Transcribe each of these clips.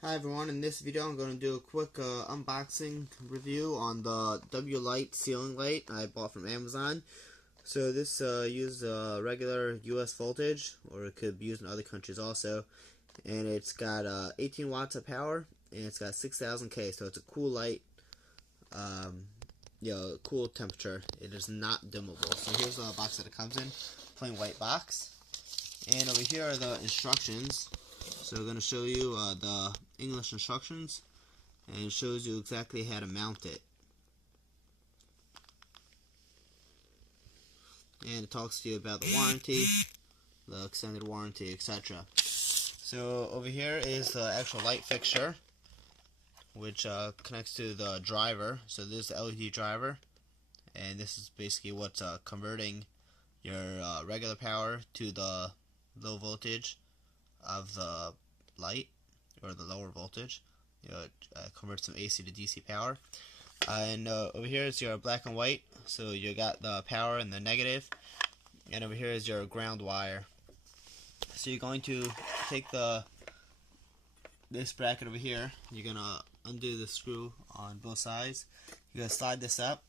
Hi everyone, in this video I'm going to do a quick unboxing review on the W-LITE ceiling light I bought from Amazon. So this uses regular US voltage, or it could be used in other countries also, and it's got 18 watts of power and it's got 6000 K, so it's a cool light, cool temperature. It is not dimmable. So here's the box that it comes in, plain white box, and over here are the instructions. So we're going to show you the English instructions, and it shows you exactly how to mount it. And it talks to you about the warranty, the extended warranty, etc. So over here is the actual light fixture, which connects to the driver. So this is the LED driver, and this is basically what's converting your regular power to the low voltage of the light, or the lower voltage. It converts from AC to DC power. And over here is your black and white, so you got the power and the negative, and over here is your ground wire. So you're going to take this bracket over here, you're going to undo the screw on both sides, you're going to slide this up,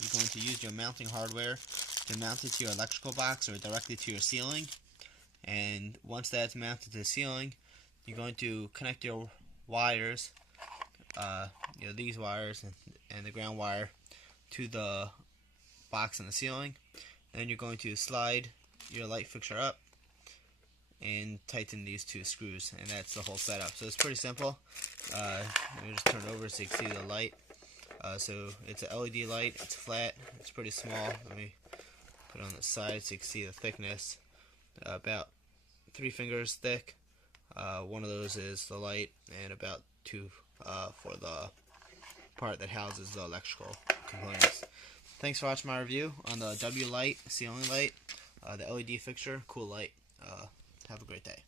you're going to use your mounting hardware to mount it to your electrical box or directly to your ceiling. And once that's mounted to the ceiling, you're going to connect your wires, these wires and the ground wire, to the box on the ceiling. And then you're going to slide your light fixture up and tighten these two screws, and that's the whole setup. So it's pretty simple. Let me just turn it over so you can see the light. So it's an LED light, it's flat, it's pretty small. Let me put it on the side so you can see the thickness. About 3 fingers thick. One of those is the light, and about 2 for the part that houses the electrical components. Thanks for watching my review on the W-LITE ceiling light, the LED fixture. Cool light. Have a great day.